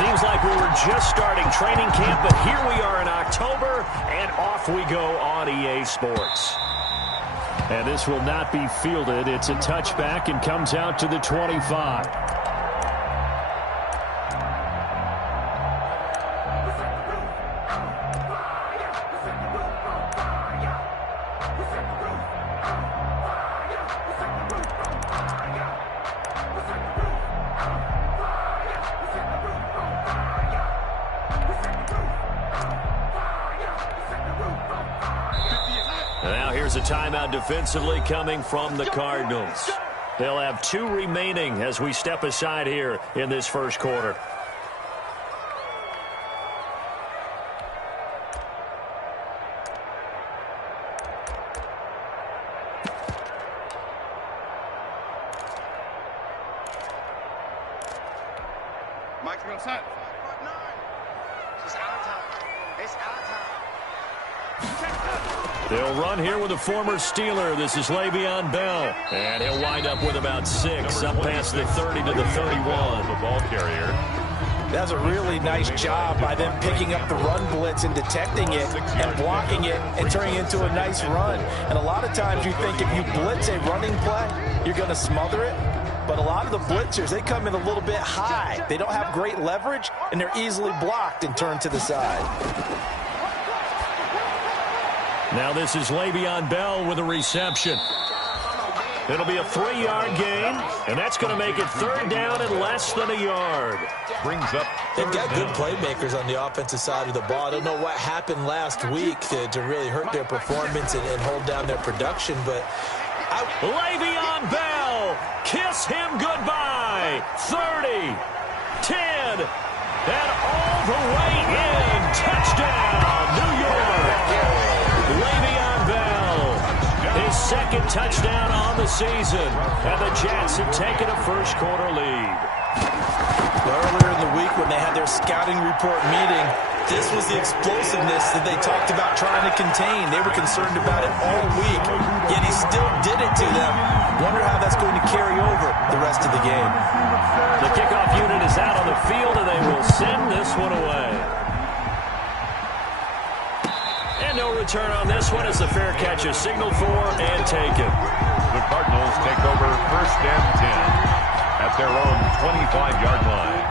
Seems like we were just starting training camp, but here we are in October, and off we go on EA Sports. And this will not be fielded. It's a touchback and comes out to the 25. Now here's a timeout defensively coming from the Cardinals. They'll have 2 remaining as we step aside here in this first quarter. Mike's outside. It's our time. It's our time. They'll run here with a former Steeler. This is Le'Veon Bell. And he'll wind up with about 6, up past the 30 to the 31. The ball carrier. That's a really nice job by them picking up the run blitz and detecting it and blocking it and turning it into a nice run. And a lot of times you think if you blitz a running play, you're going to smother it. But a lot of the blitzers, they come in a little bit high. They don't have great leverage, and they're easily blocked and turned to the side. Now this is Le'Veon Bell with a reception. It'll be a 3-yard gain, and that's going to make it 3rd down and less than a yard. Brings up. They've got good playmakers on the offensive side of the ball. I don't know what happened last week to really hurt their performance and hold down their production, but Le'Veon Bell, kiss him goodbye. 30, 10, and all the way in. Touchdown, New York. Le'Veon Bell, his 2nd touchdown on the season, and the Jets have taken a first-quarter lead. Earlier in the week when they had their scouting report meeting, this was the explosiveness that they talked about trying to contain. They were concerned about it all week, yet he still did it to them. Wonder how that's going to carry over the rest of the game. The kickoff unit is out on the field, and they will send this one away. And no return on this one as the fair catch is signaled for and taken. The Cardinals take over 1st and 10 at their own 25-yard line.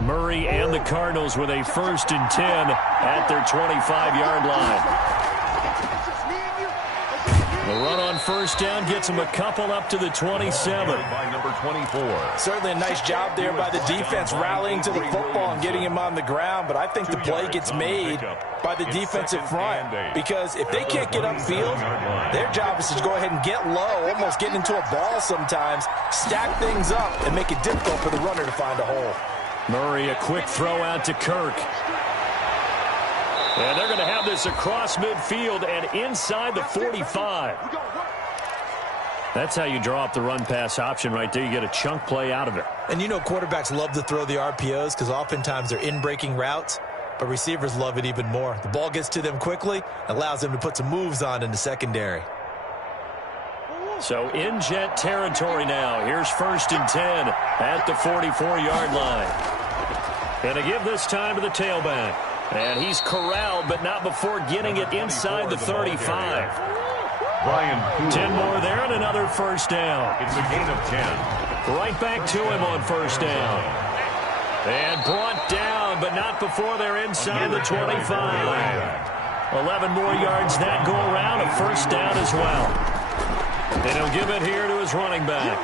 Murray and the Cardinals with a 1st and 10 at their 25-yard line. The run on 1st down gets them a couple up to the 27. By number 24. Certainly a nice job there by the defense rallying to the football and getting him on the ground, but I think the play gets made by the defensive front because if they can't get upfield, their job is to go ahead and get low, almost get into a ball sometimes, stack things up, and make it difficult for the runner to find a hole. Murray, a quick throw out to Kirk. And they're going to have this across midfield and inside the 45. That's how you draw up the run-pass option right there. You get a chunk play out of it. And you know quarterbacks love to throw the RPOs because oftentimes they're in-breaking routes, but receivers love it even more. The ball gets to them quickly, allows them to put some moves on in the secondary. So in Jet territory now. Here's 1st and 10 at the 44-yard line. And to give this time to the tailback. And he's corralled, but not before getting it inside the 35. 10 more there and another 1st down. It's a gain of 10. Right back to him on 1st down. And brought down, but not before they're inside the 25. 11 more yards that go around, a 1st down as well. And he'll give it here to his running back.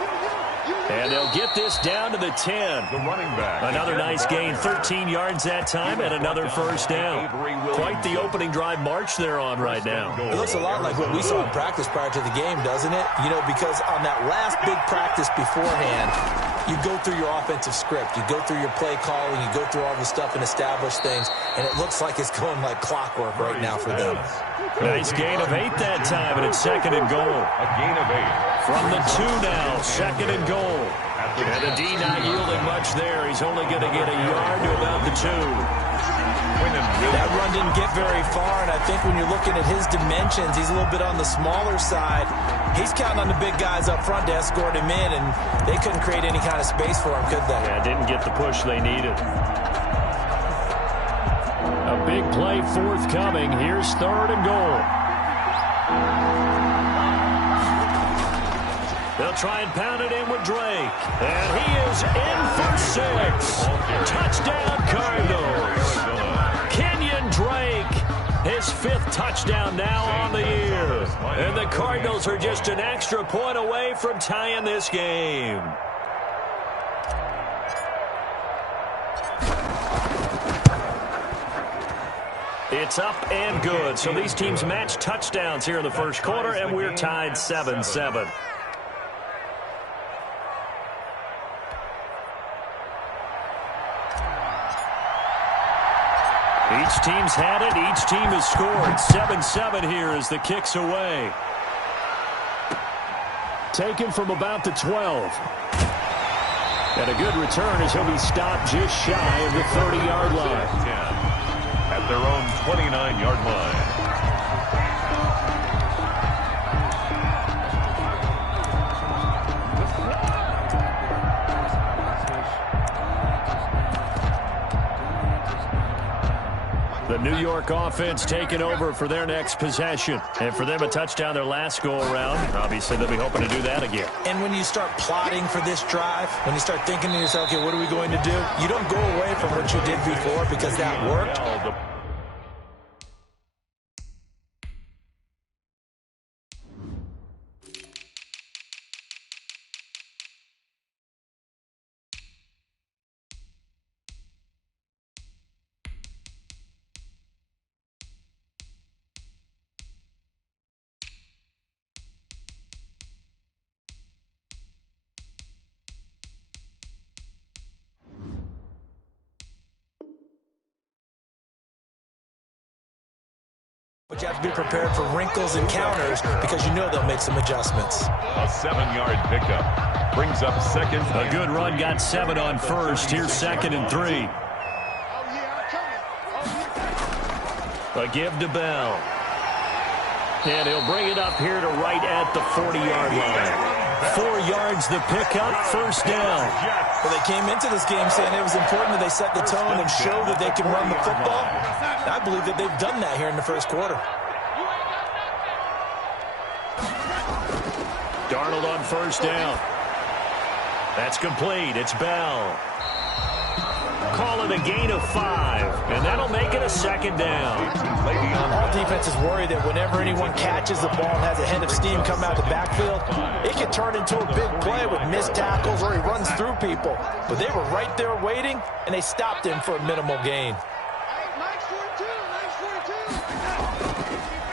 And they'll get this down to the 10. The running back. Another nice gain, 13 yards that time, and another 1st down. Quite the opening drive march they're on right now. It looks a lot like what we saw in practice prior to the game, doesn't it? You know, because on that last big practice beforehand, you go through your offensive script. You go through your play calling. You go through all the stuff and establish things. And it looks like it's going like clockwork right now for them. Nice gain of 8 that time, and it's 2nd and goal. A gain of 8. From the 2 now, 2nd and goal. At And the D not yielding much there. He's only going to get a yard to about the 2. That run didn't get very far, and I think when you're looking at his dimensions, he's a little bit on the smaller side. He's counting on the big guys up front to escort him in, and they couldn't create any kind of space for him, could they? Yeah, didn't get the push they needed. A big play forthcoming. Here's 3rd and goal. They'll try and pound it in with Drake. And he is in for 6. Touchdown, Cardinals. Kenyon Drake, his 5th touchdown now on the year. And the Cardinals are just an extra point away from tying this game. It's up and good. So these teams match touchdowns here in the first quarter, and we're tied 7-7. Each team's had it. Each team has scored. 7-7 here as the kick's away. Taken from about the 12. And a good return as he'll be stopped just shy of the 30-yard line. At their own 29-yard line. The New York offense taking over for their next possession. And for them, a touchdown their last go-around. Obviously, they'll be hoping to do that again. And when you start plotting for this drive, when you start thinking to yourself, okay, what are we going to do? You don't go away from what you did before because that worked. But you have to be prepared for wrinkles and counters because you know they'll make some adjustments. A 7-yard pickup brings up 2nd. A good run got 7 on first. Here's 2nd and 3. A give to Bell. And he'll bring it up here to right at the 40-yard line. 4 yards the pickup, 1st down. Well, they came into this game saying it was important that they set the tone and show that they can run the football. I believe that they've done that here in the first quarter. Darnold on 1st down. That's complete. It's Bell. Call it a gain of 5, and that'll make it a 2nd down. All defenses worry that whenever anyone catches the ball and has a head of steam come out of the backfield, it can turn into a big play with missed tackles or he runs through people. But they were right there waiting, and they stopped him for a minimal gain.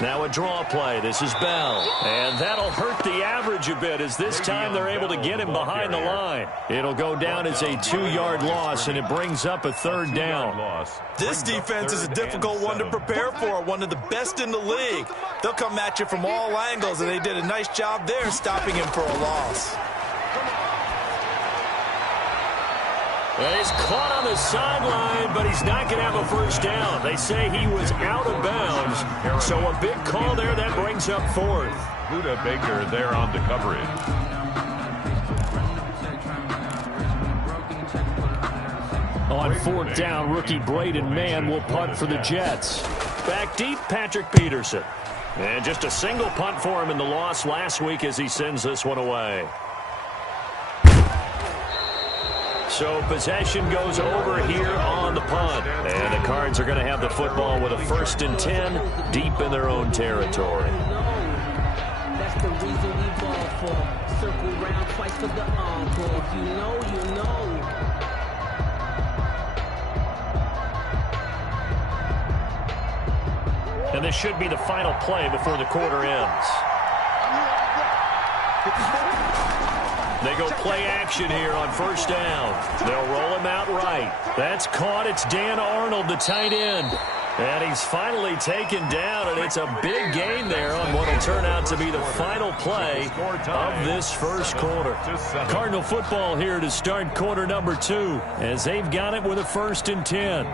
Now a draw play. This is Bell. And that'll hurt the average a bit as this time they're able to get him behind the line. It'll go down as a 2-yard loss, and it brings up a 3rd down. This defense is a difficult one to prepare for, one of the best in the league. They'll come at you from all angles, and they did a nice job there stopping him for a loss. And he's caught on the sideline, but he's not going to have a 1st down. They say he was out of bounds. So a big call there that brings up 4th. Buda Baker there on the coverage. On 4th down, rookie Braden Mann will punt for the Jets. Back deep, Patrick Peterson. And just a single punt for him in the loss last week as he sends this one away. So possession goes over here on the punt. And the Cards are going to have the football with a 1st and 10 deep in their own territory. That's the reason we ball for. Circle round twice for the encore. If you know, you know. And this should be the final play before the quarter ends. They go play action here on 1st down. They'll roll him out right. That's caught. It's Dan Arnold, the tight end. And he's finally taken down, and it's a big gain there on what will turn out to be the final play of this first quarter. Cardinal football here to start quarter number 2 as they've got it with a 1st and 10.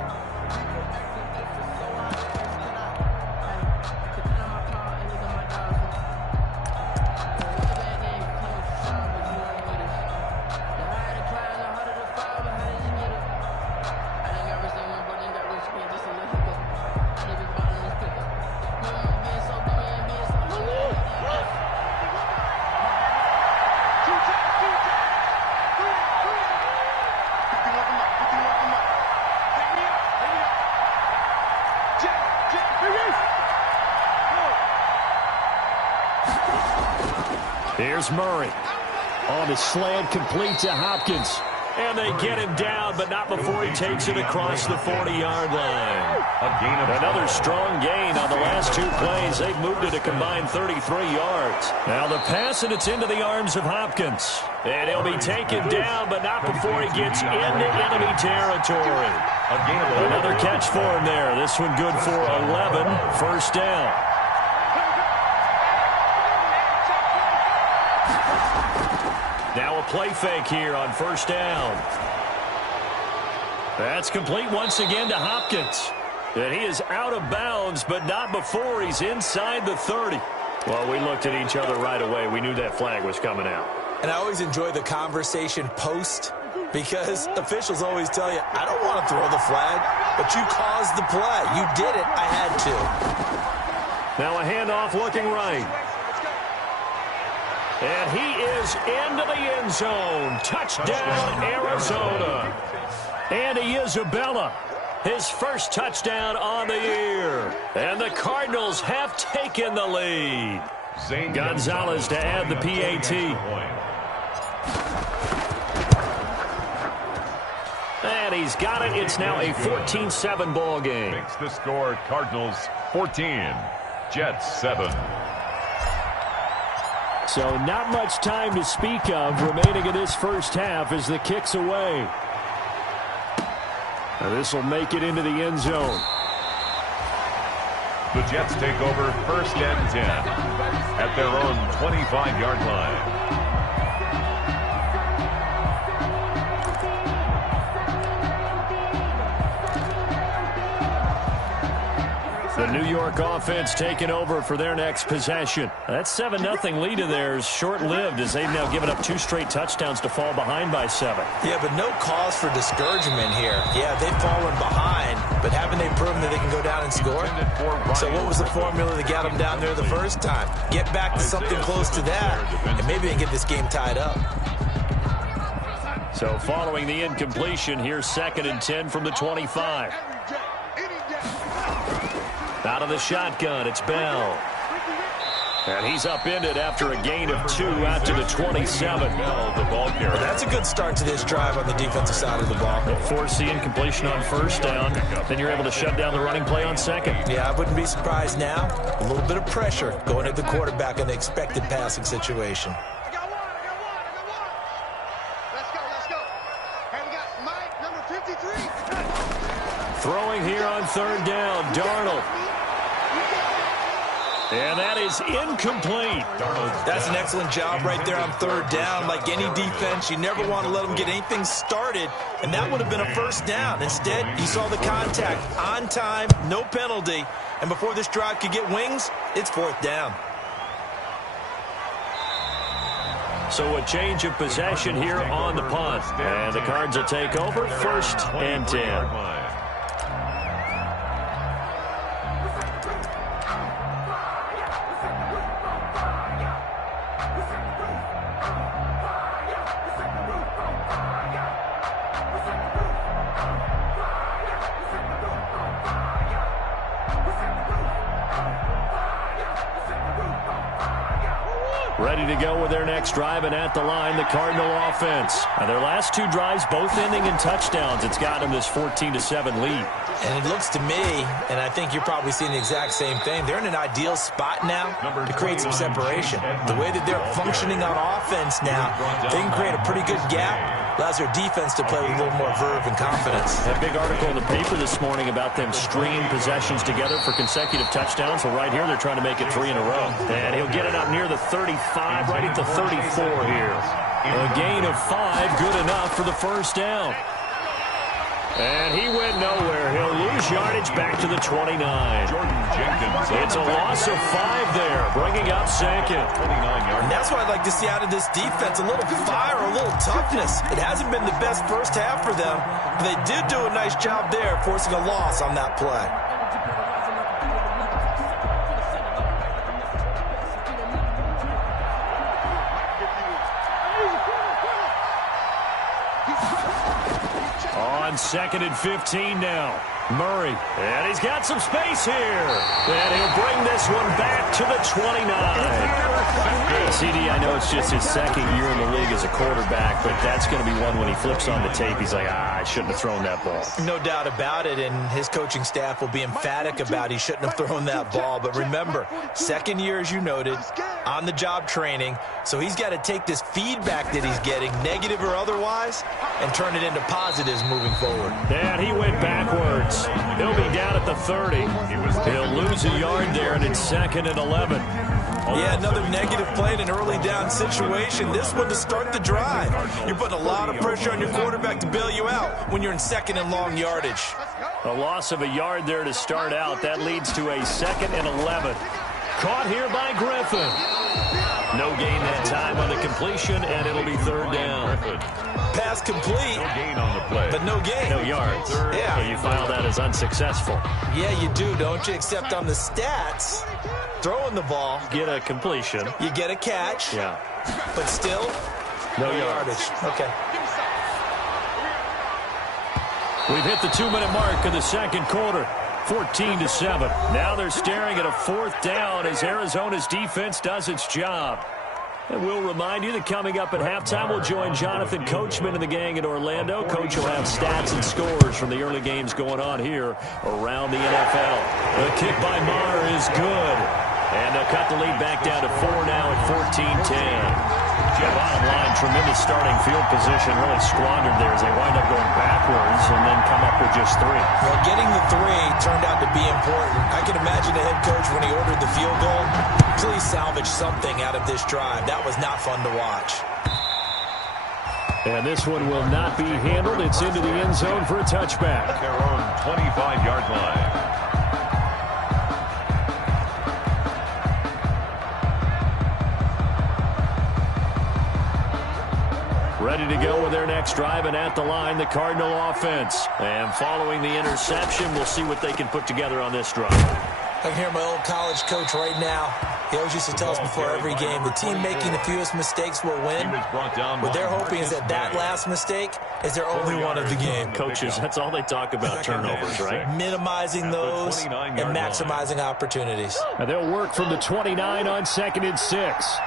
Here's Murray. On the slant, complete to Hopkins. And they get him down, but not before he takes it across the 40-yard line. Another strong gain on the last 2 plays. They've moved it a combined 33 yards. Now the pass, and it's into the arms of Hopkins. And he'll be taken down, but not before he gets into enemy territory. Another catch for him there. This one good for 11, 1st down. Now a play fake here on 1st down. That's complete once again to Hopkins. And he is out of bounds, but not before he's inside the 30. Well, we looked at each other right away. We knew that flag was coming out. And I always enjoy the conversation post, because officials always tell you, I don't want to throw the flag, but you caused the play. You did it. I had to. Now a handoff looking right. And he is into the end zone. Touchdown, Arizona. Andy Isabella, his first touchdown on the year. And the Cardinals have taken the lead. Gonzalez to add the PAT. And he's got it. It's now a 14-7 ball game. Makes the score Cardinals 14, Jets 7. So not much time to speak of remaining in this first half as the kick's away. Now this will make it into the end zone. The Jets take over 1st and 10 at their own 25-yard line. The New York offense taking over for their next possession. That 7-0 lead of theirs short-lived as they've now given up 2 straight touchdowns to fall behind by 7. Yeah, but no cause for discouragement here. Yeah, they've fallen behind, but haven't they proven that they can go down and score? So what was the formula that got them down there the first time? Get back to something close to that, and maybe they can get this game tied up. So following the incompletion, here's 2nd and 10 from the 25. Out of the shotgun, it's Bell. And he's upended after a gain of 2 out to the 27. Bell, the ball carrier. Well, that's a good start to this drive on the defensive side of the ball. Force the incompletion on 1st down. Then you're able to shut down the running play on 2nd. Yeah, I wouldn't be surprised now. A little bit of pressure going at the quarterback in the expected passing situation. I got one. Let's go. Hey, we got Mike, number 53. Throwing here on 3rd down, Darnold. And that is incomplete. That's an excellent job right there on 3rd down. Like any defense, you never want to let them get anything started, and that would have been a 1st down. Instead, you saw the contact on time, no penalty, and before this drive could get wings, it's 4th down. So a change of possession here on the punt. And the Cards will take over 1st and 10. Ready to go with their next drive, and at the line, the Cardinal offense. Now, their last 2 drives, both ending in touchdowns. It's got them this 14-7 lead. And it looks to me, and I think you're probably seeing the exact same thing, they're in an ideal spot now to create some separation. The way that they're functioning on offense now, they can create a pretty good gap allows their defense to play with a little more verve and confidence. A big article in the paper this morning about them stringing possessions together for consecutive touchdowns. So right here, they're trying to make it 3 in a row. And he'll get it up near the 35, right at the 34 here. A gain of 5, good enough for the first down. And he went nowhere. He'll lose yardage back to the 29. Jordan Jenkins. It's a loss of 5 there, bringing up second. 29-yard. And that's what I'd like to see out of this defense, a little fire, a little toughness. It hasn't been the best first half for them, but they did do a nice job there, forcing a loss on that play. On 2nd and 15 now. Murray. And he's got some space here. And he'll bring this one back to the 29. CD, I know it's just his second year in the league as a quarterback, but that's going to be one when he flips on the tape. He's like, I shouldn't have thrown that ball. No doubt about it, and his coaching staff will be emphatic about he shouldn't have thrown that ball. But remember, second year, as you noted, on-the-job training, so he's got to take this feedback that he's getting, negative or otherwise, and turn it into positives moving forward. And he went backwards. He'll be down at the 30. He'll lose a yard there, and it's 2nd and 11. Yeah, another negative play in an early down situation. This one to start the drive. You're putting a lot of pressure on your quarterback to bail you out when you're in 2nd and long yardage. A loss of a yard there to start out. That leads to a 2nd and 11. Caught here by Griffin. No gain that time on the completion, and it'll be 3rd down. Pass complete. No gain on the play. But no gain. No yards. Yeah. So you file that as unsuccessful. Yeah, you do, don't you? Except on the stats, throwing the ball, Get a completion. you get a catch, Yeah. but still, No yardage. Okay. We've hit the 2-minute mark of the second quarter. 14-7. Now they're staring at a 4th down as Arizona's defense does its job. And we'll remind you that coming up at halftime, we'll join Jonathan Coachman and the gang in Orlando. Coach will have stats and scores from the early games going on here around the NFL. The kick by Maher is good. And they'll cut the lead back down to 4 now at 14-10. Bottom line, tremendous starting field position, really squandered there as they wind up going backwards and then come up with just 3. Well, getting the 3 turned out to be important. I can imagine the head coach when he ordered the field goal. Please salvage something out of this drive. That was not fun to watch. And this one will not be handled. It's into the end zone for a touchback. Their own 25-yard line. Ready to go with their next drive, and at the line, the Cardinal offense. And following the interception, we'll see what they can put together on this drive. I can hear my old college coach right now. He always used to tell us before every game, the team making the fewest mistakes will win. What they're hoping is that last mistake is their only one of the game. Coaches, that's all they talk about, turnovers, right? Minimizing those and maximizing opportunities. And they'll work from the 29 on 2nd and 6.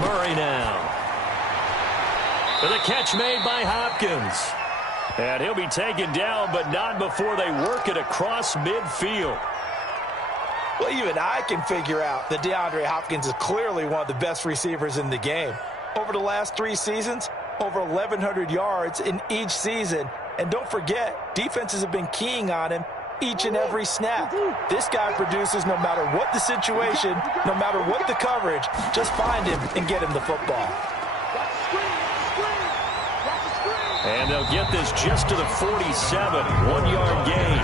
Murray now. For the catch made by Hopkins. And he'll be taken down, but not before they work it across midfield. Well, even I can figure out that DeAndre Hopkins is clearly one of the best receivers in the game. Over the last 3 seasons, over 1,100 yards in each season. And don't forget, defenses have been keying on him each and every snap. This guy produces no matter what the situation, no matter what the coverage. Just find him and get him the football. And they'll get this just to the 47, 1-yard gain.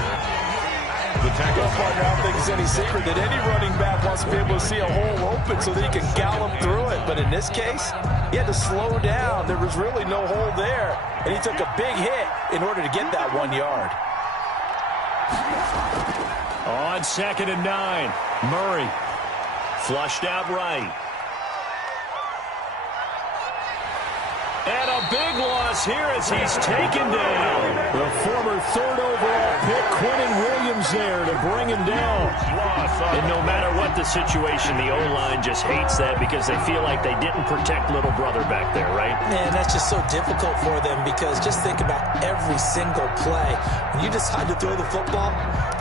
The tackle. Partner, I don't think it's any secret that any running back wants to be able to see a hole open so that he can gallop through it. But in this case, he had to slow down. There was really no hole there. And he took a big hit in order to get that 1 yard. On 2nd and 9, Murray flushed out right. And a big loss loss here as he's taken down. The former third overall pick, Quentin Williams, there to bring him down. And no matter what the situation, the O-line just hates that because they feel like they didn't protect little brother back there, right? Man, that's just so difficult for them because just think about every single play. When you decide to throw the football,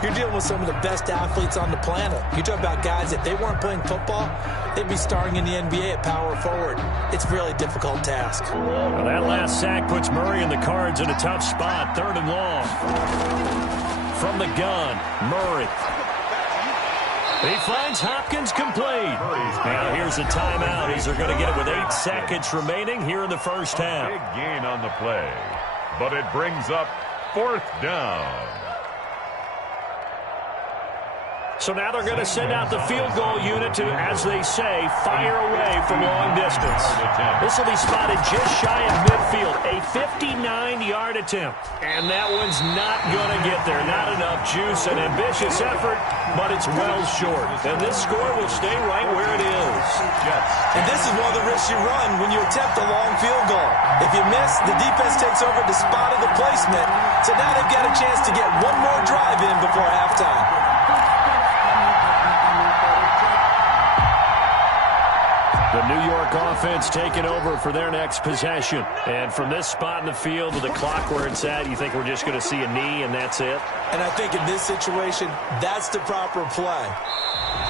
you're dealing with some of the best athletes on the planet. You talk about guys, if they weren't playing football, they'd be starring in the NBA at power forward. It's a really difficult task. Well, that last sack puts Murray and the Cards in a tough spot. 3rd and long. From the gun, Murray. He finds Hopkins complete. Now here's a timeout. He's going to get it with 8 seconds remaining here in the first half. Big gain on the play, but it brings up 4th down. So now they're going to send out the field goal unit to, as they say, fire away from long distance. This will be spotted just shy of midfield, a 59-yard attempt. And that one's not going to get there. Not enough juice, an ambitious effort, but it's well short. And this score will stay right where it is. And this is one of the risks you run when you attempt a long field goal. If you miss, the defense takes over the spot of the placement. So now they've got a chance to get one more drive in before halftime. The New York offense taking over for their next possession. And from this spot in the field with the clock where it's at, you think we're just going to see a knee and that's it? And I think in this situation, that's the proper play.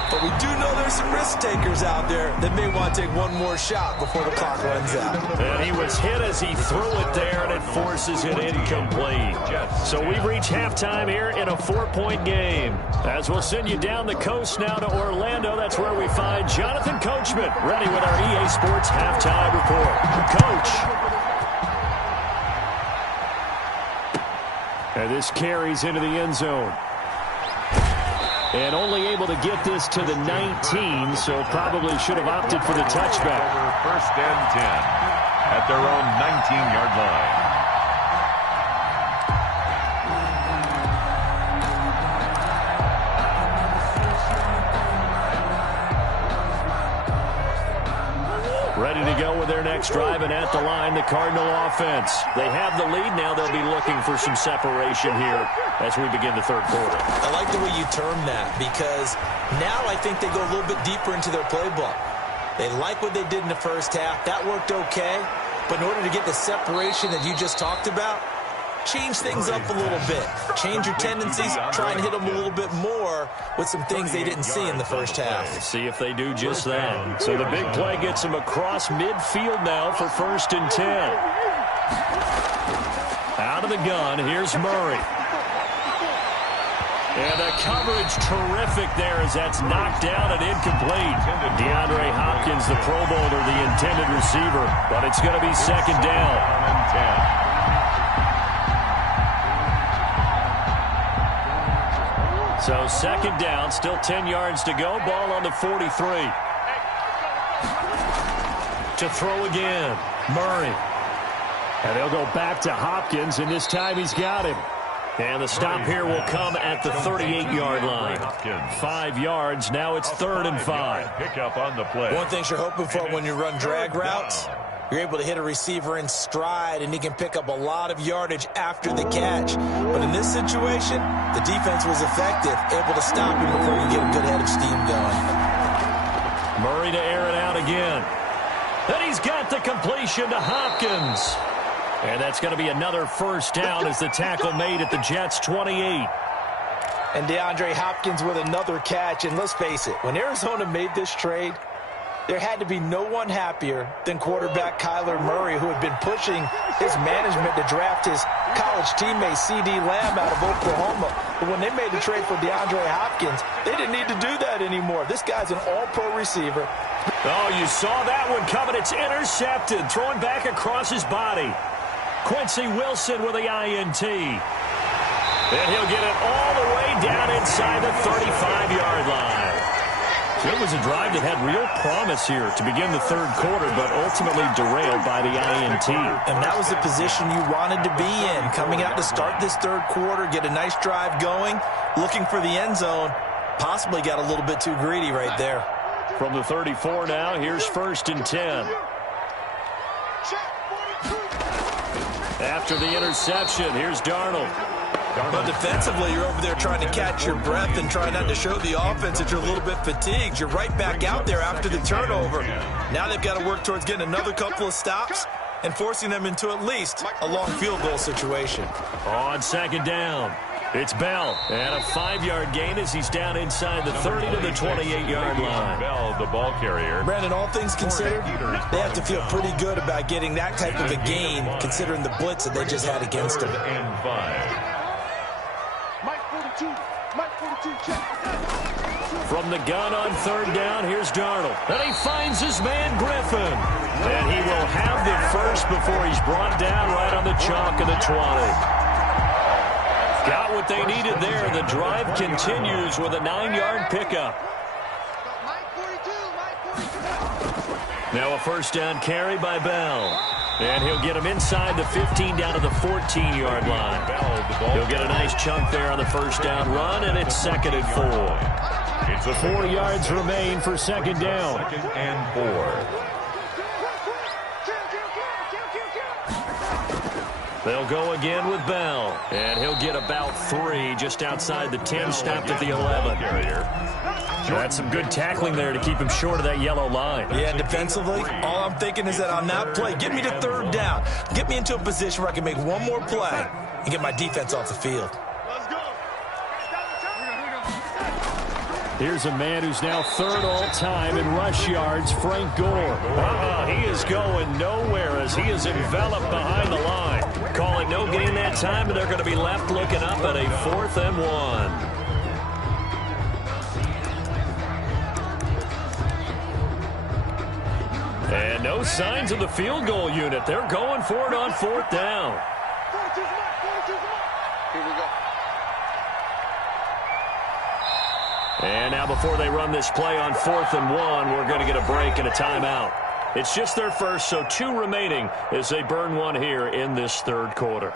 But we do know there's some risk takers out there that may want to take one more shot before the clock runs out. And he was hit as he threw it there, and it forces it incomplete. So we've reached halftime here in a 4-point game. As we'll send you down the coast now to Orlando, that's where we find Jonathan Coachman, ready with our EA Sports Halftime Report. Coach. And this carries into the end zone. And only able to get this to the 19, so probably should have opted for the touchback. 1st and 10 at their own 19-yard line. Ready to go with their next drive, and at the line, the Cardinal offense. They have the lead. Now they'll be looking for some separation here as we begin the 3rd quarter. I like the way you term that because now I think they go a little bit deeper into their playbook. They like what they did in the first half. That worked okay. But in order to get the separation that you just talked about, change things up a little bit. Change your tendencies. Try and hit them a little bit more with some things they didn't see in the first half. See if they do just that. So the big play gets them across midfield now for 1st and 10. Out of the gun, here's Murray. And the coverage terrific there as that's knocked down and incomplete. DeAndre Hopkins, the Pro Bowler, the intended receiver. But it's going to be 2nd down. So 2nd down, still 10 yards to go. Ball on the 43. To throw again, Murray. And they'll go back to Hopkins, and this time he's got him. And the stop here will come at the 38-yard line. 5 yards, now it's 3rd and 5. Pick up on the play. One thing you're hoping for when you run drag routes, you're able to hit a receiver in stride, and he can pick up a lot of yardage after the catch. But in this situation, the defense was effective, able to stop him before he get a good head of steam going. Murray to air it out again. Then he's got the completion to Hopkins. And that's going to be another 1st down as the tackle made at the Jets' 28. And DeAndre Hopkins with another catch. And let's face it, when Arizona made this trade, there had to be no one happier than quarterback Kyler Murray, who had been pushing his management to draft his college teammate C.D. Lamb out of Oklahoma. But when they made the trade for DeAndre Hopkins, they didn't need to do that anymore. This guy's an all-pro receiver. Oh, you saw that one coming. It's intercepted, thrown back across his body. Quincy Wilson with the INT. And he'll get it all the way down inside the 35-yard line. So it was a drive that had real promise here to begin the 3rd quarter, but ultimately derailed by the INT. And that was the position you wanted to be in, coming out to start this 3rd quarter, get a nice drive going, looking for the end zone. Possibly got a little bit too greedy right there. From the 34 now, here's 1st and 10. After the interception, here's Darnold. But defensively, you're over there trying to catch your breath and trying not to show the offense that you're a little bit fatigued. You're right back out there after the turnover. Now they've got to work towards getting another couple of stops and forcing them into at least a long field goal situation. On second down, it's Bell. And a 5-yard gain as he's down inside the 30 to the 28-yard line. Bell, the ball carrier. Brandon, all things considered, they have to feel pretty good about getting that type of a gain considering the blitz that they just had against them. And 5. From the gun on third down, here's Darnold. And he finds his man Griffin. And he will have the first before he's brought down right on the chalk of the 20. Got what they needed there. The drive continues with a 9-yard pickup. Now a first down carry by Bell. And he'll get him inside the 15 down to the 14-yard line. He'll get a nice chunk there on the first down run, and it's 2nd and 4. It's a 4 yards remain for second down. 2nd and 4. They'll go again with Bell, and he'll get about 3 just outside the 10, stopped at the 11. That's some good tackling there to keep him short of that yellow line. Yeah, defensively, all I'm thinking is that on that play, get me to third down. Get me into a position where I can make one more play and get my defense off the field. Here's a man who's now 3rd all-time in rush yards, Frank Gore. He is going nowhere as he is enveloped behind the line. Call it no gain that time, and they're going to be left looking up at a 4th and 1. And no signs of the field goal unit. They're going for it on 4th down. Here we go. And now before they run this play on 4th and 1, we're going to get a break and a timeout. It's just their first, so 2 remaining as they burn one here in this 3rd quarter.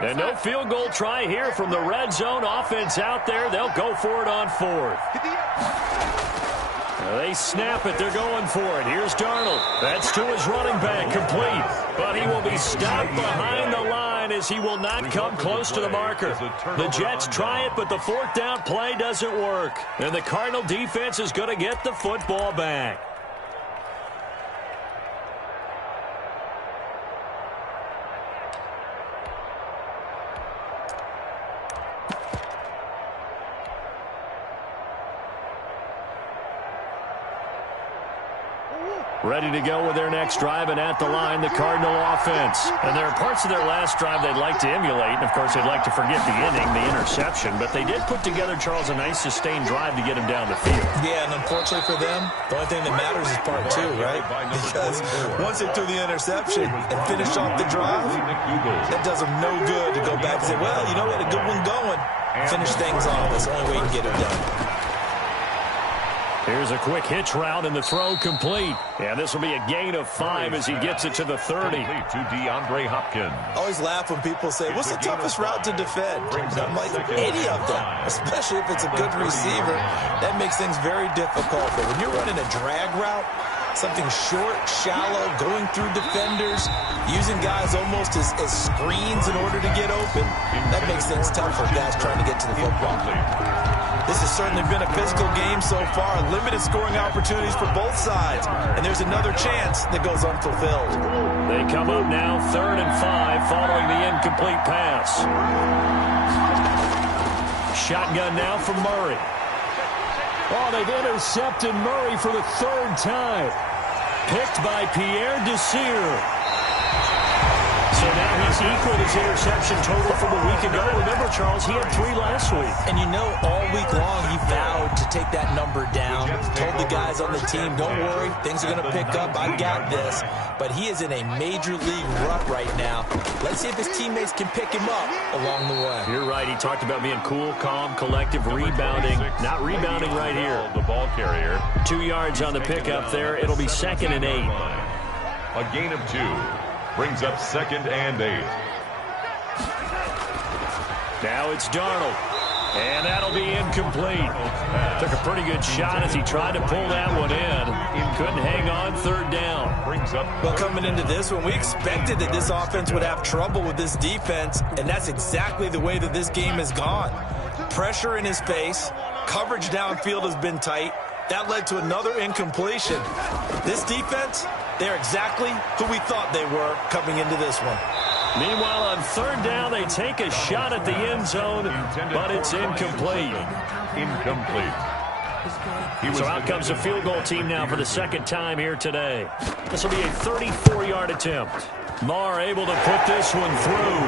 And no field goal try here from the red zone offense out there. They'll go for it on 4th. They snap it. They're going for it. Here's Darnold. That's to his running back, complete. But he will be stopped behind the line as he will not come close to the marker. The Jets try it, but the 4th down play doesn't work. And the Cardinal defense is going to get the football back. Ready to go with their next drive, and at the line, the Cardinal offense. And there are parts of their last drive they'd like to emulate, and of course they'd like to forget the inning, the interception, but they did put together, Charles, a nice sustained drive to get him down the field. Yeah, and unfortunately for them, the only thing that matters is part 2, right? Because once they threw the interception and finished off the drive, that does them no good to go back and say, well, you know, we had a good one going. Finish things off. That's the only way you can get it done. Here's a quick hitch route, and the throw complete. And this will be a gain of 5 as he gets it to the 30. To DeAndre Hopkins. I always laugh when people say, what's the toughest route to defend? And I'm like, any of them, especially if it's a good receiver. That makes things very difficult. But when you're running a drag route, something short, shallow, going through defenders, using guys almost as screens in order to get open, that makes things tough for guys trying to get to the football. This has certainly been a physical game so far. Limited scoring opportunities for both sides. And there's another chance that goes unfulfilled. They come up now 3rd and 5 following the incomplete pass. Shotgun now from Murray. Oh, they've intercepted Murray for the 3rd time. Picked by Pierre Desir. So now he's equaled his interception total from a week ago. Remember, Charles, he had 3 last week. And you know, all week long he vowed to take that number down. Told the guys on the team, don't worry, things are going to pick up. I got this. But he is in a major league rut right now. Let's see if his teammates can pick him up along the way. You're right. He talked about being cool, calm, collective, rebounding. Not rebounding right here. The ball carrier. 2 yards on the pickup there. It'll be 2nd and 8. A gain of 2. Brings up 2nd and 8. Now it's Darnold. And that'll be incomplete. Took a pretty good shot as he tried to pull that one in. Couldn't hang on 3rd down. Well, coming into this one, we expected that this offense would have trouble with this defense, and that's exactly the way that this game has gone. Pressure in his face. Coverage downfield has been tight. That led to another incompletion. This defense, they're exactly who we thought they were coming into this one. Meanwhile, on 3rd down, they take a shot at the end zone, but it's incomplete. So out comes a field goal team now for the 2nd time here today. This will be a 34-yard attempt. Marr able to put this one through.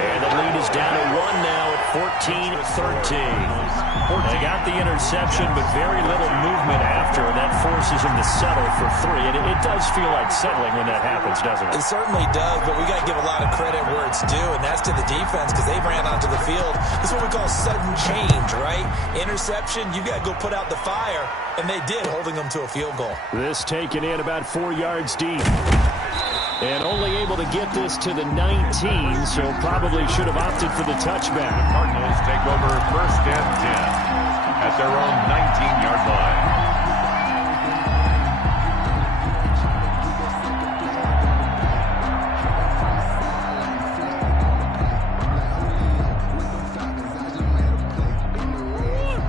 And the lead is down to 1 now at 14-13. They got the interception, but very little movement after, and that forces him to settle for 3. And it does feel like settling when that happens, doesn't it? It certainly does, but we got to give a lot of credit where it's due, and that's to the defense because they ran onto the field. This is what we call sudden change, right? Interception, you got to go put out the fire, and they did, holding them to a field goal. This taken in about 4 yards deep. And only able to get this to the 19, so probably should have opted for the touchback. The Cardinals take over 1st and 10 at their own 19-yard line.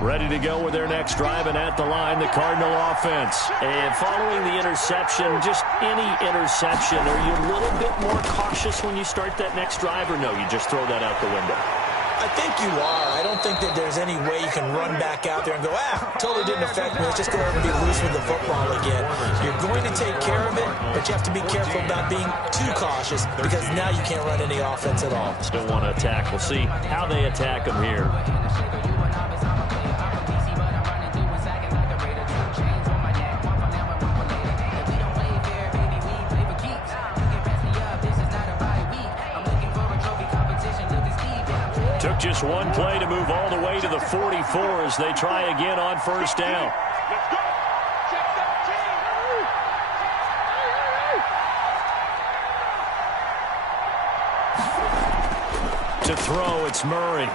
Ready to go with their next drive, and at the line, the Cardinal offense. And following the interception, just any interception, are you a little bit more cautious when you start that next drive, or no, you just throw that out the window? I think you are. I don't think that there's any way you can run back out there and go, totally didn't affect me. Let's just go ahead and be loose with the football again. You're going to take care of it, but you have to be careful about being too cautious because now you can't run any offense at all. Still want to attack. We'll see how they attack them here. Took just one play to move all the way to the 44 as they try again on 1st down. To throw, it's Murray.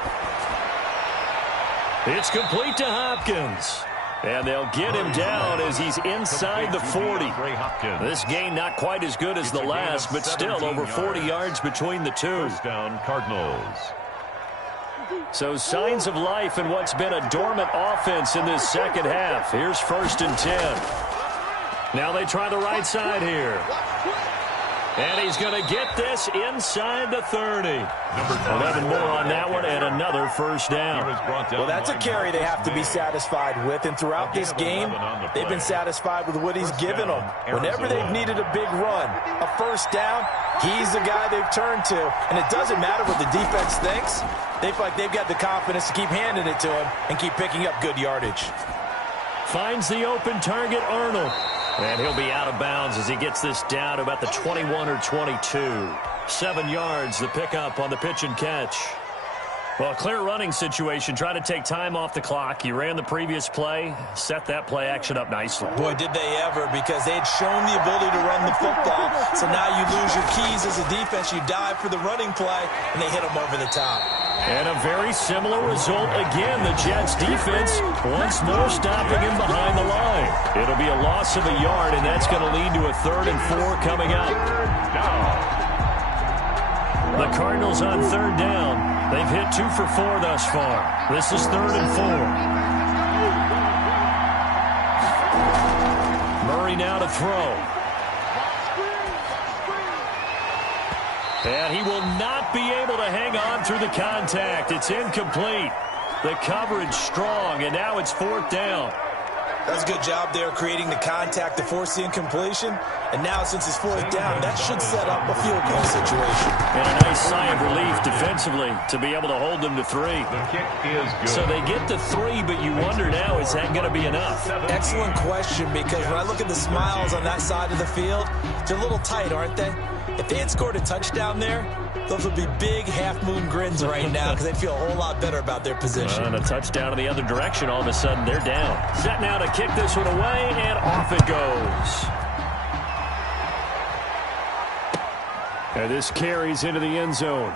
It's complete to Hopkins. And they'll get him down as he's inside the 40. This game not quite as good as the last, but still over 40 yards between the two. 1st down, Cardinals. So signs of life in what's been a dormant offense in this 2nd half. Here's 1st and 10. Now they try the right side here. And he's going to get this inside the 30. 11 more on that one and another 1st down. Well, that's a carry they have to be satisfied with. And throughout this game, they've been satisfied with what he's given them. Whenever they've needed a big run, a 1st down, he's the guy they've turned to. And it doesn't matter what the defense thinks. They feel like they've got the confidence to keep handing it to him and keep picking up good yardage. Finds the open target, Arnold. And he'll be out of bounds as he gets this down to about the 21 or 22. 7 yards, the pickup on the pitch and catch. Well, a clear running situation. Try to take time off the clock. He ran the previous play, set that play action up nicely. Boy, did they ever, because they had shown the ability to run the football. So now you lose your keys as a defense. You dive for the running play, and they hit them over the top. And a very similar result again. The Jets defense once more stopping him behind the line. It'll be a loss of a yard, and that's going to lead to a 3rd and 4 coming up. The Cardinals on 3rd down. They've hit 2 for 4 thus far. This is 3rd and 4. Murray now to throw. And he will not be able to hang on through the contact. It's incomplete. The coverage strong, and now it's 4th down. That's a good job there creating the contact to force the incompletion. And now since it's 4th down, that should set up a field goal situation. And a nice sigh of relief defensively to be able to hold them to 3. The kick is good. So they get to 3, but you wonder now, is that going to be enough? Excellent question, because when I look at the smiles on that side of the field, they're a little tight, aren't they? If they had scored a touchdown there, those would be big half-moon grins right now because they feel a whole lot better about their position. And a touchdown in the other direction, all of a sudden they're down. Set now to kick this one away, and off it goes. And this carries into the end zone.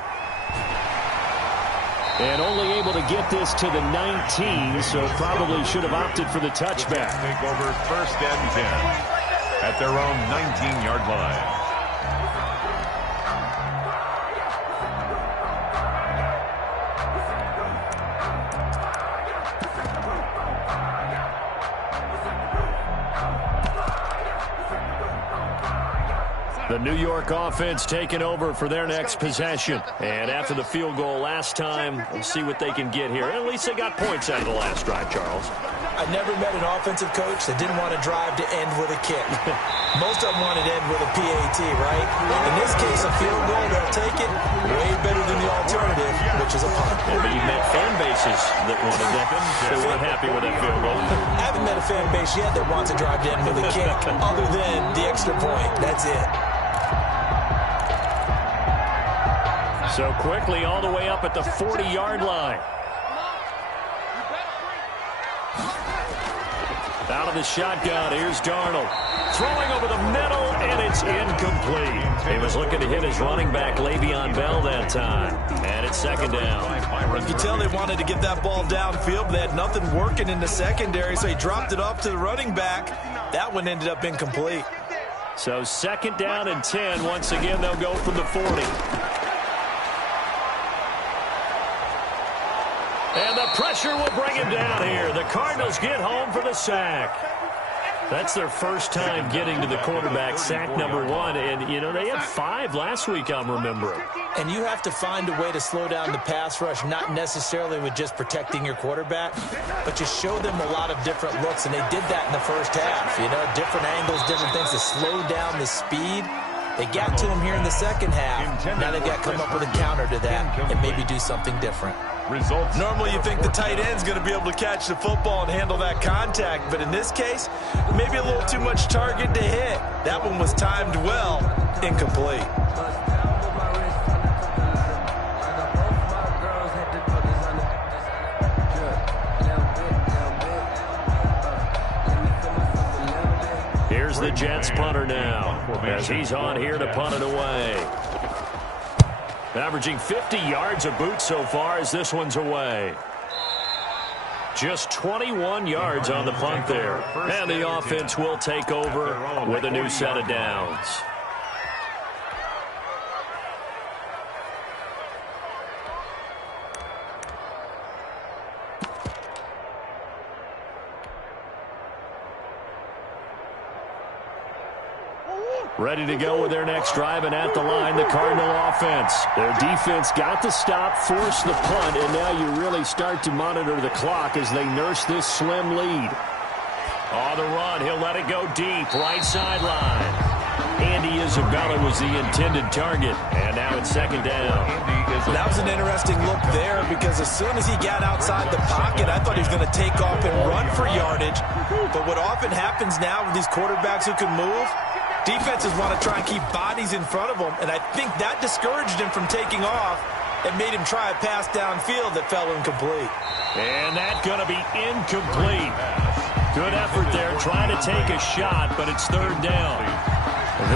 And only able to get this to the 19, so probably should have opted for the touchback. Take over first and 10 at their own 19-yard line. The New York offense taking over for their next possession. And after the field goal last time, we'll see what they can get here. At least they got points out of the last drive, Charles. I never met an offensive coach that didn't want to drive to end with a kick. Most of them wanted to end with a PAT, right? In this case, a field goal, they'll take it way better than the alternative, which is a punt. Yeah, but you met fan bases that wanted that. They weren't happy with that field goal. I haven't met a fan base yet that wants to drive to end with a kick other than the extra point. That's it. So quickly all the way up at the 40-yard line. Out of the shotgun, here's Darnold. Throwing over the middle, and it's incomplete. He was looking to hit his running back, Le'Veon Bell, that time. And it's second down. You can tell they wanted to get that ball downfield, but they had nothing working in the secondary, so he dropped it off to the running back. That one ended up incomplete. So second down and 10. Once again, they'll go from the 40. And the pressure will bring him down here. The Cardinals get home for the sack. That's their first time getting to the quarterback, sack number 1. And, you know, they had 5 last week, I'm remembering. And you have to find a way to slow down the pass rush, not necessarily with just protecting your quarterback, but you show them a lot of different looks, and they did that in the first half. You know, different angles, different things to slow down the speed. They got to him here in the second half. Now they've got to come up with a counter to that and maybe do something different. Results. Normally you think the tight end's going to be able to catch the football and handle that contact, but in this case, maybe a little too much target to hit. That one was timed well, incomplete. Here's the Jets punter now, as he's on here to punt it away. Averaging 50 yards a boot so far as this one's away. Just 21 yards on the punt there. And the offense will take over with a new set of downs. Ready to go with their next drive, and at the line, the Cardinal offense. Their defense got the stop, forced the punt, and now you really start to monitor the clock as they nurse this slim lead. On the run, he'll let it go deep, right sideline. Andy Isabella was the intended target, and now it's second down. That was an interesting look there because as soon as he got outside the pocket, I thought he was going to take off and run for yardage. But what often happens now with these quarterbacks who can move, defenses want to try and keep bodies in front of them, and I think that discouraged him from taking off and made him try a pass downfield that fell incomplete. And that's going to be incomplete. Good effort there, trying to take a shot, but it's third down.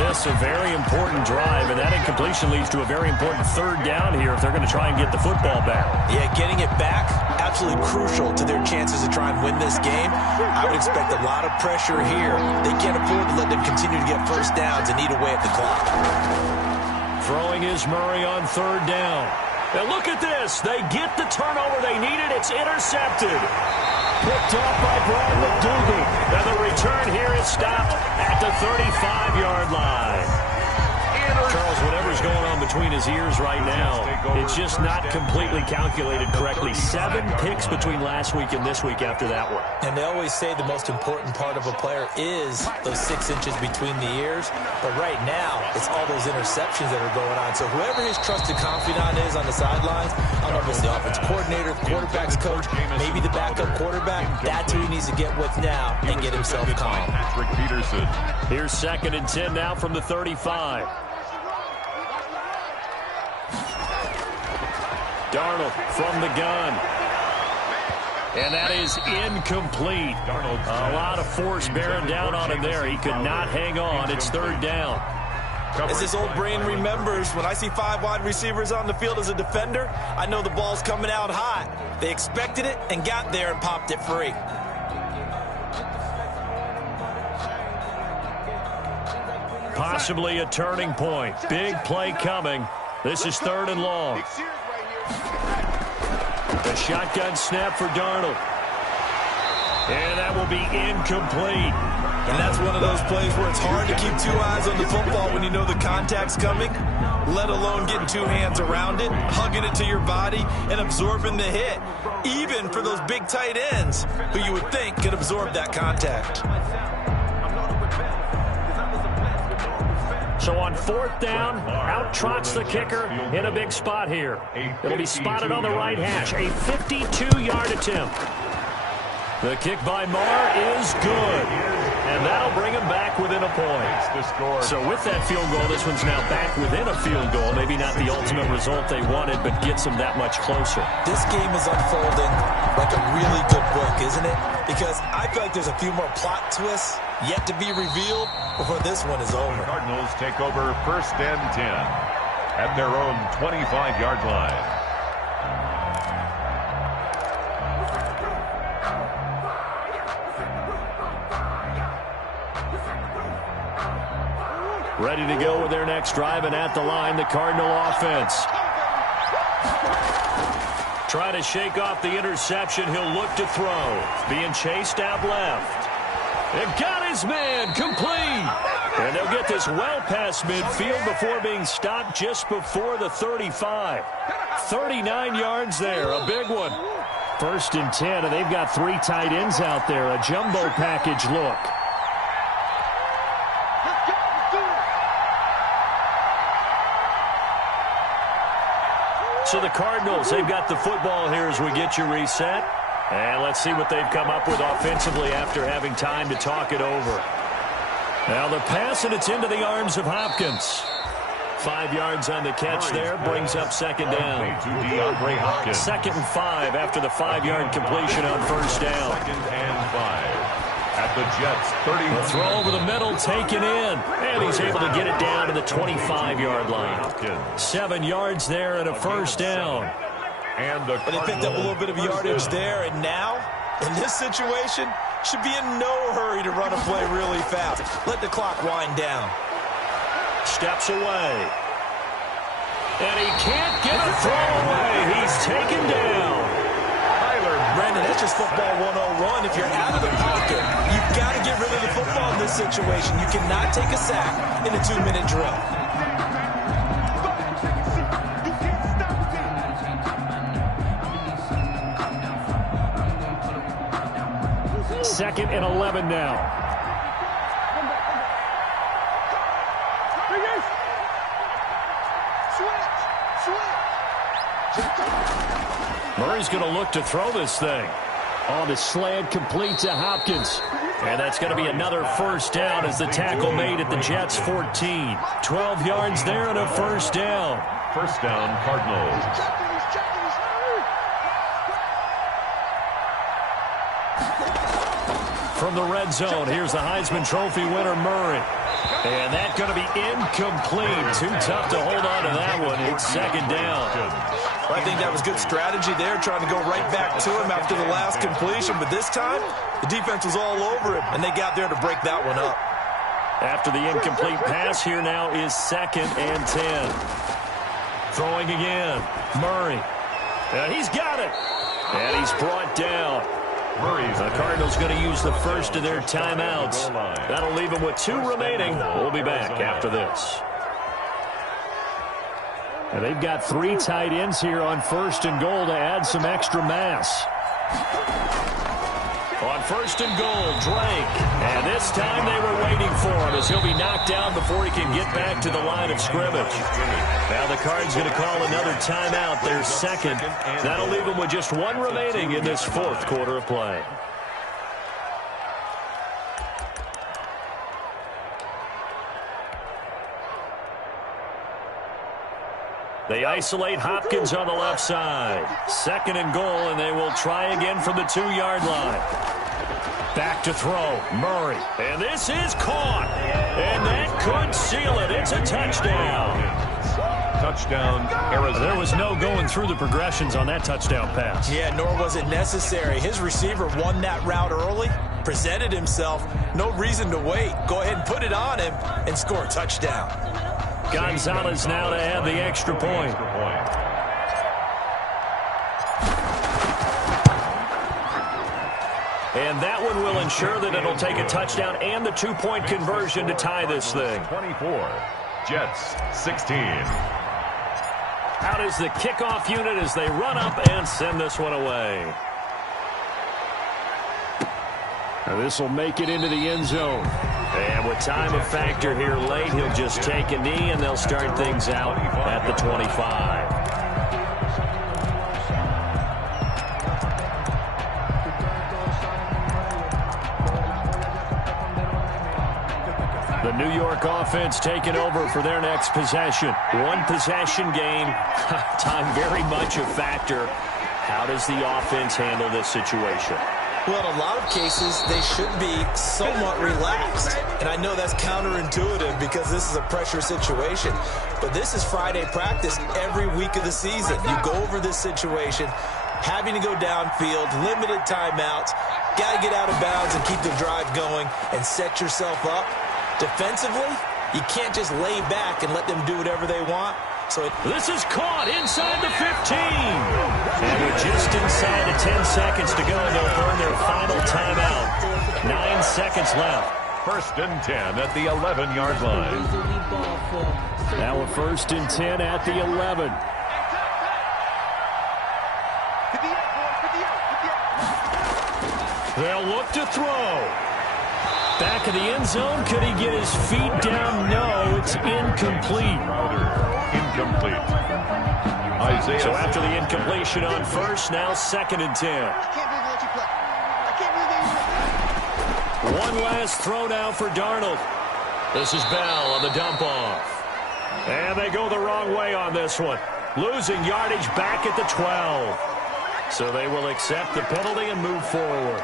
This a very important drive, and that incompletion leads to a very important third down here if they're going to try and get the football back. Yeah, getting it back, absolutely crucial to their chances to try and win this game. I would expect a lot of pressure here. They can't afford to let them continue to get first downs and eat away at the clock. Throwing is Murray on third down. And look at this. They get the turnover they needed. It's intercepted. Picked off by Brad McDougal. And the return here is stopped at the 35-yard line. Charles, whatever's going on between his ears right now, it's just not completely calculated correctly. 7 picks between last week and this week after that one. And they always say the most important part of a player is those 6 inches between the ears. But right now, it's all those interceptions that are going on. So whoever his trusted confidant is on the sidelines, I don't know if it's the offensive coordinator, the quarterback's coach, maybe the backup quarterback, that's who he needs to get with now and get himself calm. Here's second and 10 now from the 35. Darnold from the gun. And that is incomplete. A lot of force bearing down on him there. He could not hang on. It's third down. As this old brain remembers, when I see 5 wide receivers on the field as a defender, I know the ball's coming out hot. They expected it and got there and popped it free. Possibly a turning point. Big play coming. This is 3rd and long. A shotgun snap for Darnold. And that will be incomplete. And that's one of those plays where it's hard to keep 2 eyes on the football when you know the contact's coming, let alone getting 2 hands around it, hugging it to your body, and absorbing the hit, even for those big tight ends who you would think could absorb that contact. So on 4th down, out trots the kicker in a big spot here. It'll be spotted on the right hash. A 52-yard attempt. The kick by Marr is good. And that'll bring him back within a point. So with that field goal, this one's now back within a field goal. Maybe not the ultimate result they wanted, but gets them that much closer. This game is unfolding like a really good book, isn't it? Because I feel like there's a few more plot twists yet to be revealed before this one is over. The Cardinals take over 1st and 10 at their own 25-yard line. Ready to go with their next drive, and at the line, the Cardinal offense. Trying to shake off the interception. He'll look to throw. Being chased out left. It got his man complete. And they'll get this well past midfield before being stopped just before the 35. 39 yards there, a big one. 1st and 10, and they've got 3 tight ends out there. A jumbo package look. So the Cardinals, they've got the football here as we get you reset. And let's see what they've come up with offensively after having time to talk it over. Now the pass, and it's into the arms of Hopkins. 5 yards on the catch there, brings up 2nd down. 2nd and 5 after the 5-yard completion on 1st down. 2nd and 5. At the Jets, 30. The throw over the middle taken in. And he's able to get it down to the 25-yard line. 7 yards there and a 1st down. And the They picked up a little bit of yardage there, and now, in this situation, should be in no hurry to run a play really fast. Let the clock wind down. Steps away. And he can't get a throw away. He's taken down. Brandon, that's just football 101. If you're out of the pocket, you've got to get rid of the football in this situation. You cannot take a sack in a 2-minute drill. 2nd and 11 now. Murray's going to look to throw this thing. On the slant, complete to Hopkins. And that's going to be another 1st down as the tackle made at the Jets' 14. 12 yards there and a 1st down. 1st down, Cardinals. From the red zone, here's the Heisman Trophy winner, Murray. And that's going to be incomplete. Too tough to hold on to that one. It's 2nd down. I think that was good strategy there, trying to go right back to him after the last completion. But this time, the defense was all over him, and they got there to break that one up. After the incomplete pass, here now is 2nd and 10. Throwing again. Murray. And he's got it. And he's brought down. The Cardinals going to use the first of their timeouts. That'll leave them with 2 remaining. We'll be back after this. And they've got 3 tight ends here on 1st and goal to add some extra mass. On 1st and goal, Drake. And this time they were waiting for him as he'll be knocked down before he can get back to the line of scrimmage. Now the Cards going to call another timeout, their 2nd. That'll leave them with just 1 remaining in this 4th quarter of play. They isolate Hopkins on the left side. 2nd and goal, and they will try again from the 2-yard line. Back to throw, Murray. And this is caught. And that could seal it. It's a touchdown. Touchdown, Arizona. There was no going through the progressions on that touchdown pass. Yeah, nor was it necessary. His receiver won that route early, presented himself. No reason to wait. Go ahead and put it on him and score a touchdown. Gonzalez now to add the extra point. And that one will ensure that it'll take a touchdown and the two-point conversion to tie this thing. 24, Jets 16. Out is the kickoff unit as they run up and send this one away. Now this will make it into the end zone. And with time a factor here late, he'll just take a knee and they'll start things out at the 25. The New York offense taking over for their next possession. One possession game, time very much a factor. How does the offense handle this situation? Well, in a lot of cases, they should be somewhat relaxed. And I know that's counterintuitive because this is a pressure situation. But this is Friday practice every week of the season. You go over this situation, having to go downfield, limited timeouts, got to get out of bounds and keep the drive going and set yourself up. Defensively, you can't just lay back and let them do whatever they want. So this is caught inside the 15. And we're just inside of 10 seconds to go. They'll burn their final timeout. 9 seconds left. First and 10 at the 11-yard line. Now a first and 10 at the 11. They'll look to throw. Back of the end zone. Could he get his feet down? No, it's incomplete. Incomplete. Isaiah. So after the incompletion on first, now second and 10. One last throw now for Darnold. This is Bell on the dump off. And they go the wrong way on this one. Losing yardage back at the 12. So they will accept the penalty and move forward.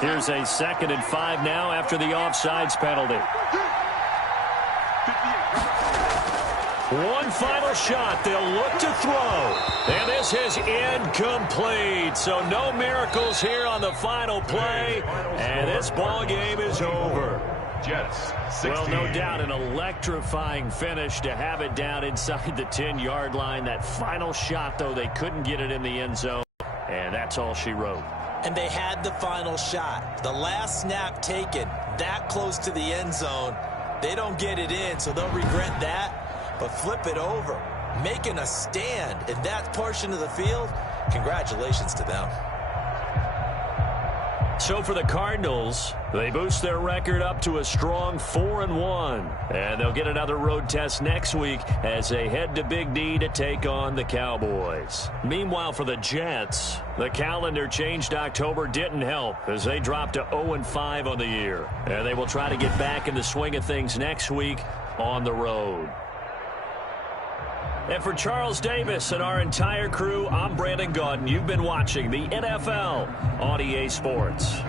Here's a 2nd and 5 now after the offsides penalty. One final shot. They'll look to throw. And this is incomplete. So no miracles here on the final play. And this ball game is over. Jets 16. Well, no doubt an electrifying finish to have it down inside the 10-yard line. That final shot, though, they couldn't get it in the end zone. And that's all she wrote. And they had the final shot. The last snap taken that close to the end zone. They don't get it in, so they'll regret that. But flip it over. Making a stand in that portion of the field, congratulations to them. So for the Cardinals, they boost their record up to a strong 4-1. And they'll get another road test next week as they head to Big D to take on the Cowboys. Meanwhile, for the Jets, the calendar change to October didn't help as they dropped to 0-5 on the year. And they will try to get back in the swing of things next week on the road. And for Charles Davis and our entire crew, I'm Brandon Gaudin. You've been watching the NFL on EA Sports.